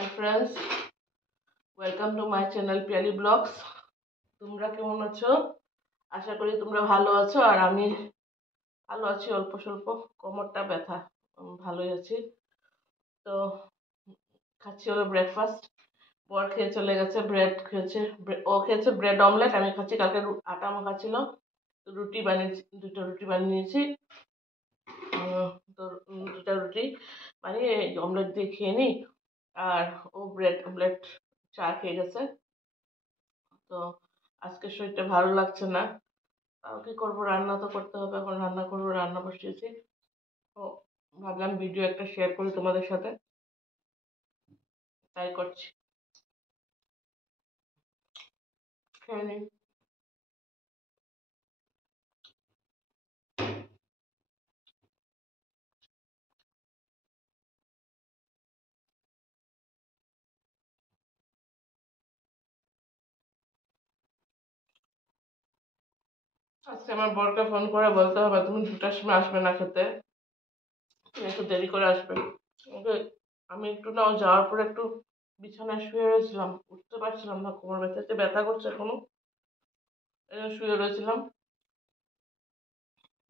Hi friends, welcome to my channel Piyali blogs. তোমরা কেমন আছো? আশা করি তোমরা ভালো আছো। আর আমি ভালো আছি, অল্প স্বল্প কোমরটা ব্যথা, ভালোই আছি। তো খাচ্ছি হলো ব্রেকফাস্ট। বর খেয়ে চলে গেছে, ব্রেড খেয়েছে, ও খেয়েছে ব্রেড অমলেট। আমি খাচ্ছি, কালকে আটা মাখা ছিল, রুটি বানিয়েছি, দুটো রুটি বানিয়েছি। তো দুটা রুটি বানিয়ে অমলেট দিয়ে খেয়ে নিই। আর ও ব্রেড অমলেট চা খেয়ে গেছে। তো আজকে শরীরটা ভালো লাগছে না, তাও কি করবো, রান্না তো করতে হবে। এখন রান্না করবো, রান্না বসিয়েছি। তো ভাবলাম ভিডিও একটা শেয়ার করি তোমাদের সাথে, তাই করছি। খেয়ে নিই। আজকে আমার বরকে ফোন করে বলতে হবে, তুমি 2টার সময় আসবে না খেতে, তুমি একটু দেরি করে আসবে। ওকে, আমি একটু না, ও যাওয়ার পরে একটু বিছানায় শুয়ে রয়েছিলাম, উঠতে পারছিলাম না, কোমর ব্যথাতে ব্যথা করছে এখনো, এই জন্য শুয়ে রয়েছিলাম।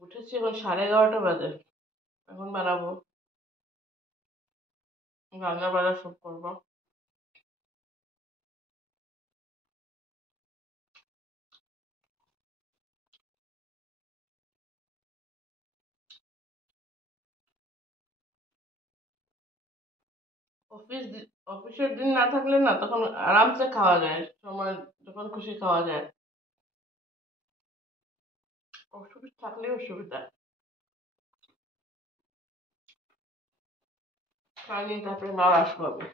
উঠেছি, এখন 11:30 বাজে। এখন বানাবো, রান্না বান্না সব করবো। অফিসের দিন না থাকলে না, তখন আরামসে খাওয়া যায়, সময় যখন খুশি খাওয়া যায়। অসুবিধা থাকলে অসুবিধা, খাইনি, তারপরে মা আসবো আমি।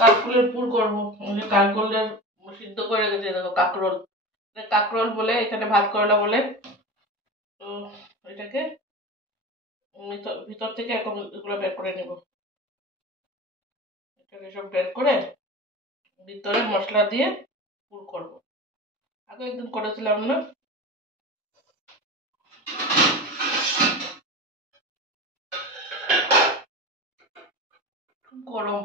কাকরোলের পুর করবো, কাকরোলের সিদ্ধ করে রেখেছি, দেখো কাকরোল, কাকরোল বলে এখানে, ভাত করলা বলে। তো এটাকে ভিতর থেকে এখন এগুলো বের করে নেব। এটাকে সব বের করে ভিতরে মশলা দিয়ে পুর করব। আগে একদিন করেছিলাম না, খুব গরম।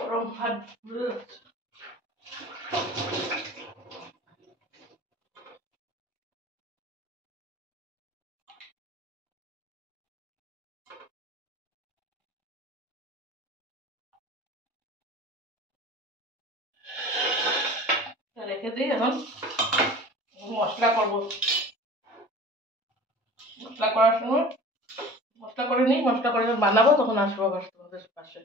গরম ভাত রেখে দিই। এখন মশলা করবো। মশলা করার সময় মশলা করে নিই, মশলা করে বানাবো, তখন আসবো আবার তোমাদের পাশে।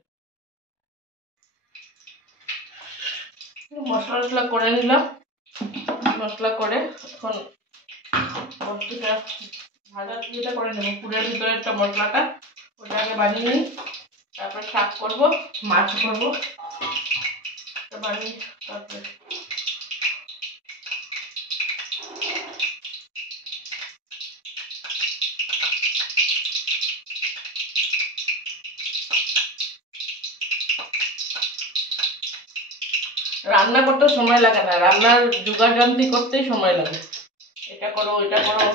মশলা টশলা করে নিলাম। মশলা করে এখন মশলাটা ভাজা ইয়েটা করে নেবো, পুরের ভিতরে একটা মশলাটা, ওটাকে বানিয়ে নিই। তারপর শাক করবো, মাছ করবো, বানিয়ে তারপরে রান্না করতে সময় লাগে না, রান্নার জোগাড়যন্ত্রী করতেই সময় লাগে। এটা করো, এটা করো।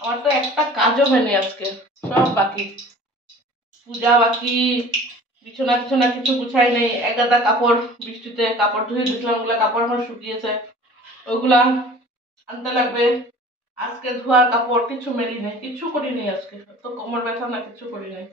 আমার তো একটা কাজও হয়নি আজকে, সব বাকি। পূজা বাকি, বিছানা টিছানা কিছু গুছাই নেই। একগাদা কাপড়, বৃষ্টিতে কাপড় ধুয়ে দিয়েছিলাম, ওগুলা কাপড় আমার শুকিয়েছে, ওগুলা আনতে লাগবে। আজকে ধোয়া কাপড় কিছু মেলি নাই, কিছু করিনি আজকে, তো কোমর ব্যথা না, কিছু করি নাই।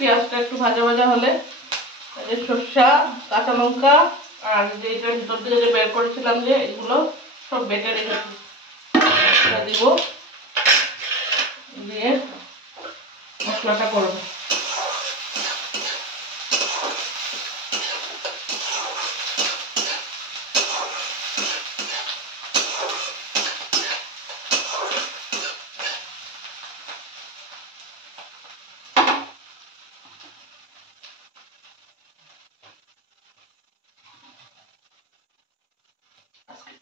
পেঁয়াজটা একটু ভাজা ভাজা হলে সরষা, কাঁচা লঙ্কা আর যে এটার ভিতর থেকে যে বের করেছিলাম যে এগুলো সব বেটে রেখেছি দিব, দিয়ে মশলাটা করবো।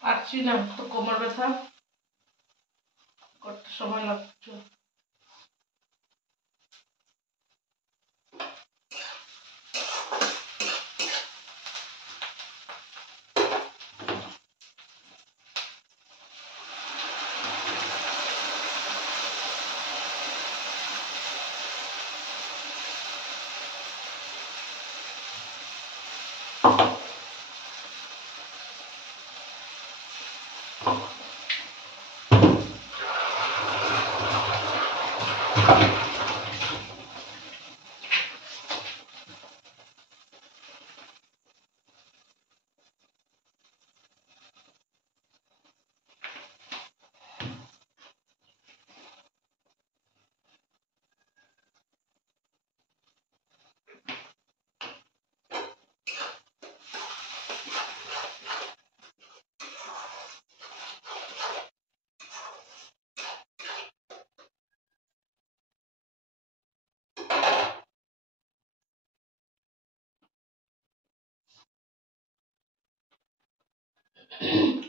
পারছি না তো, কোমর ব্যথা, করতে সময় লাগছে।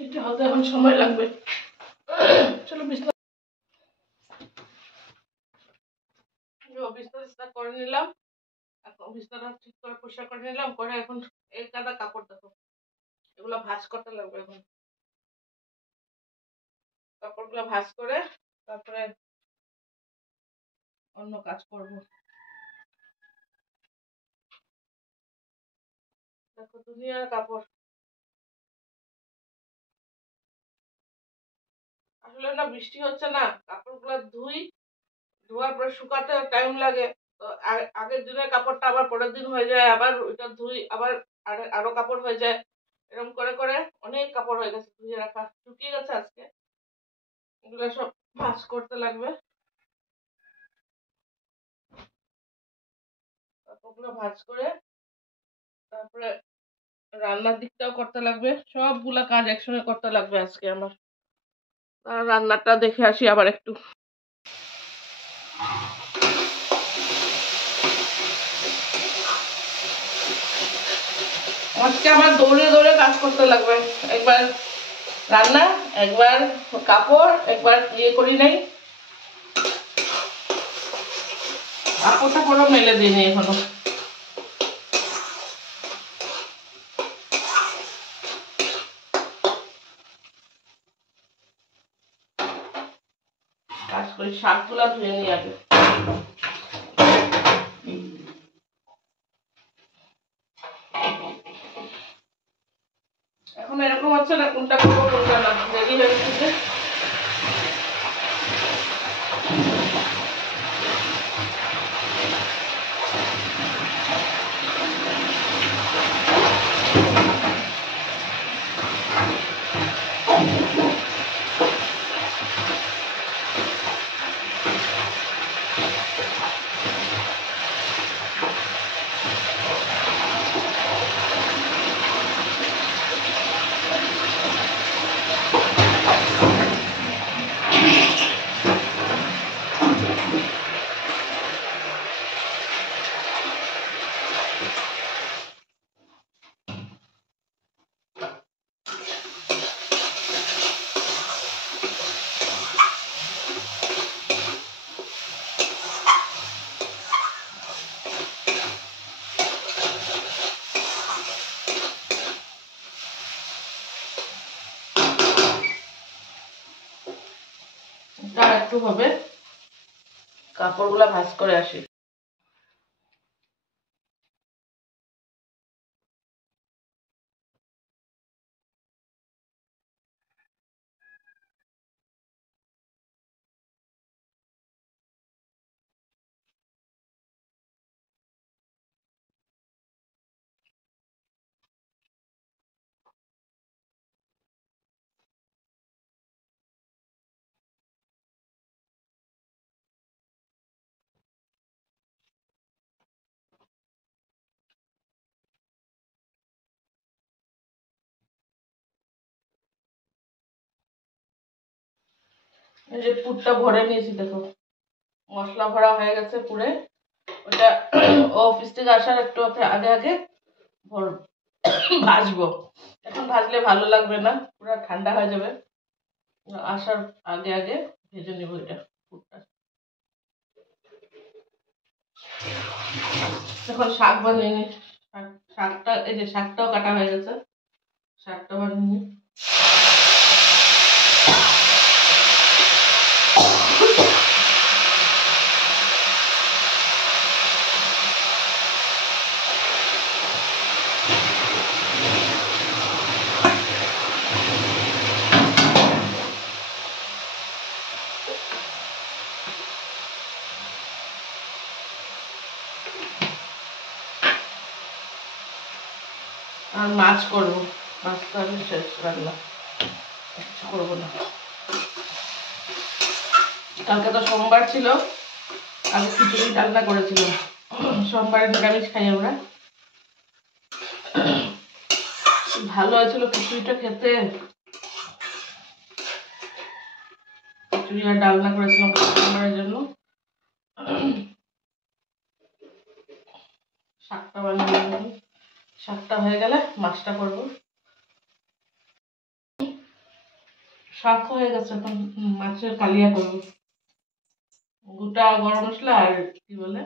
এটা হতে এখন সময় লাগবে। চলো বিছনা বিছনা করে নিলাম, এখন বিছনাটা ঠিক করে পরিষ্কার করে নিলাম, করে এখন এই কাদা কাপড় দেখো এগুলো ভাঁজ করতে লাগবে। এখন কাপড়গুলো ভাঁজ করে তারপরে অন্য কাজ করব। দেখো দুনিয়ার কাপড়, আসলে না বৃষ্টি হচ্ছে না, কাপড়গুলো ধোয়ার পরে শুকাতে টাইম লাগে, তো আগের দিনের কাপড়টা আবার পরের দিন হয়ে যায়, আবার ওইটা ধুই, আবার আরো কাপড় হয়ে যায়, এরকম করে করে অনেক কাপড় হয়ে গেছে ধুয়ে রাখা, শুকিয়ে গেছে আজকে, এগুলো সব ভাঁজ করতে লাগবে। কাপড়গুলো ভাঁজ করে তারপরে রান্নার দিকটাও করতে লাগবে, সবগুলা কাজ একসঙ্গে করতে লাগবে আজকে আমার। রান্নাটা দেখে আসি আবার একটু। আজকে আমার দৌড়ে দৌড়ে কাজ করতে লাগবে, একবার রান্না, একবার কাপড়, একবার ইয়ে করি নাই, কাপড়টা পুরো মেলে দিইনি এখনো। কাজ করি, শাকগুলা ধুয়ে নিই আগে। এখন এরকম হচ্ছে না কোনটা করবো কোনটা না, রেডি হয়ে গেছে। একটু হবে, কাপড়গুলা ভাঁজ করে আসি। এই যে পুরটা ভরে নিয়েছি, দেখো মশলা ভরা হয়ে গেছে পুরে। ওটা অফিস থেকে আসার একটু আগে আগে ভাজবো। এখন ভাজলে ভালো লাগবে না, পুরো ঠান্ডা হয়ে যাবে। আসার আগে আগে ভেজে নেবো এটা পুরটা। এখন শাক বানিয়ে নি। শাকটা এই যে শাকটাও কাটা হয়ে গেছে, শাকটা বানিয়ে নি। আর মাছ করবো, মাছটা আমি শেষ রান্না, কিছু করবো না। কালকে তো সোমবার ছিল, আগে খিচুড়ি রান্না করেছিলাম। সোমবারে নিরামিষ খাই আমরা। ভালো হয়েছিল খিচুড়িটা খেতে। খিচুড়ি আর ডালনা করেছিলাম সোমবারের জন্য। শাকটা বানিয়ে নিলাম, শাকটা হয়ে গেলে মাছটা করবো। শাক হয়ে গেছে, এখন মাছের কালিয়া করবো। গোটা গরম মশলা আর কি বলে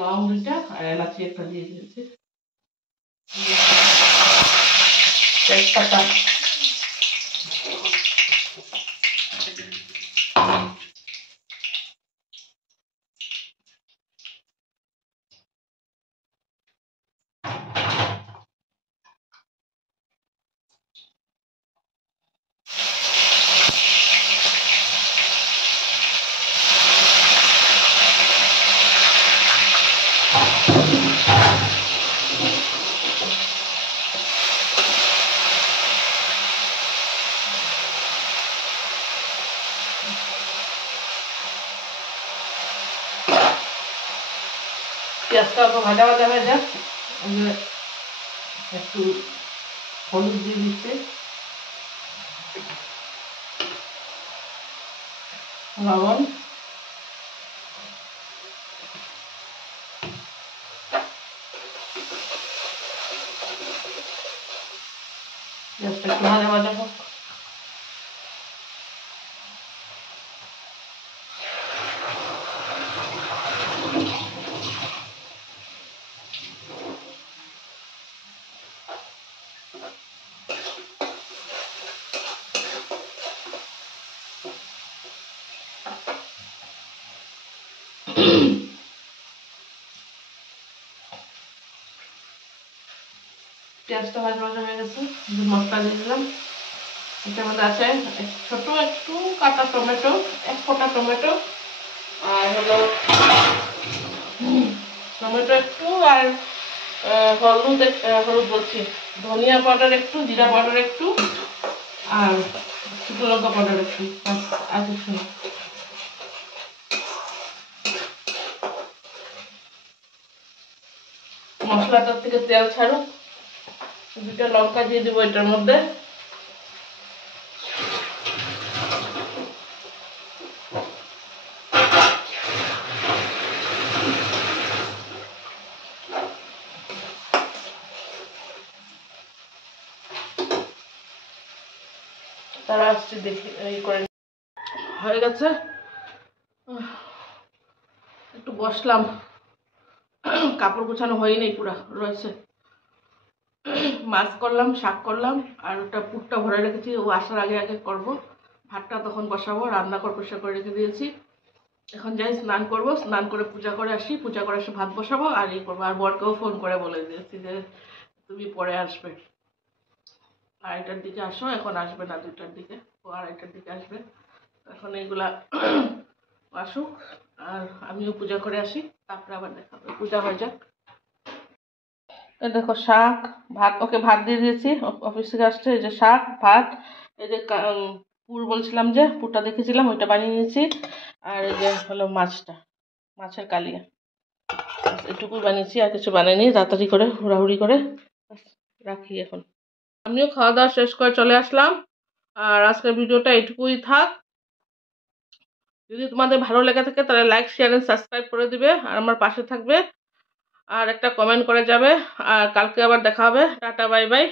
লং 2টা আর এলাচি একটা দিয়ে দিয়েছি, তেজপাতা। পেঁয়াজটা অল্প ভাজা ভাজা হয়ে যাক, একটু হলুদ দিয়ে দিচ্ছি, লবণ, পেঁয়াজটা একটু ভাজা ভাজা হোক। পেঁয়াজটা ভাজা ভাজা হয়ে গেছে, মশলা দিয়ে দিলাম। এটার মধ্যে আছে ছোট একটু কাটা টমেটো, 1 ফোঁটা টমেটো, আর হলো টমেটো একটু, আর হলুদ বলছি, ধনিয়া পাউডার একটু, জিরা পাউডার একটু, আর শুকনো লঙ্কা পাউডার একটু, আর কিছু না। মশলাটার থেকে তেল ছাড়ুক, 2টা লঙ্কা দিয়ে দেবো এটার মধ্যে। তারা আসছে দেখি এই করে হয়ে গেছে। একটু বসলাম, কাপড় গোছানো হয়নি, পুরা রয়েছে। মাছ করলাম, শাক করলাম, আর ওটা পুরটা ভরে রেখেছি, ও আসার আগে আগে করবো। ভাতটা তখন বসাবো, রান্নাঘর পরিষ্কার করে রেখে দিয়েছি। এখন যাই স্নান করব, স্নান করে পূজা করে আসি, পূজা করে এসে ভাত বসাবো আর এই করবো। আর বরকেও ফোন করে বলে দিয়েছি যে তুমি পরে আসবে, 2:30টার দিকে আসো, এখন আসবে না 2টার দিকে, ও 2:30টার দিকে আসবে। এখন এইগুলা আসুক আর আমিও পূজা করে আসি, তারপরে আবার দেখা হবে, পূজা হয়ে যাক। দেখো শাক ভাত, ওকে ভাত দিয়ে দিয়েছি, অফিস থেকে আসছে। এই যে শাক ভাত, এই যে পুর বলছিলাম যে পুরটা দেখেছিলাম ওইটা বানিয়ে নিয়েছি, আর এই যে হলো মাছের কালিয়া, এটুকুই বানিয়েছি, আর কিছু বানাইনি। তাড়াতাড়ি করে হুড়াহুড়ি করে রাখি এখন। আমিও খাওয়া দাওয়া শেষ করে চলে আসলাম, আর আজকের ভিডিওটা এটুকুই থাক। যদি তোমাদের ভালো লেগে থাকে তাহলে লাইক শেয়ার এন্ড সাবস্ক্রাইব করে দিবে আর আমার পাশে থাকবে, আর একটা কমেন্ট করে যাবে। আর কালকে আবার দেখা হবে। Tata bye bye.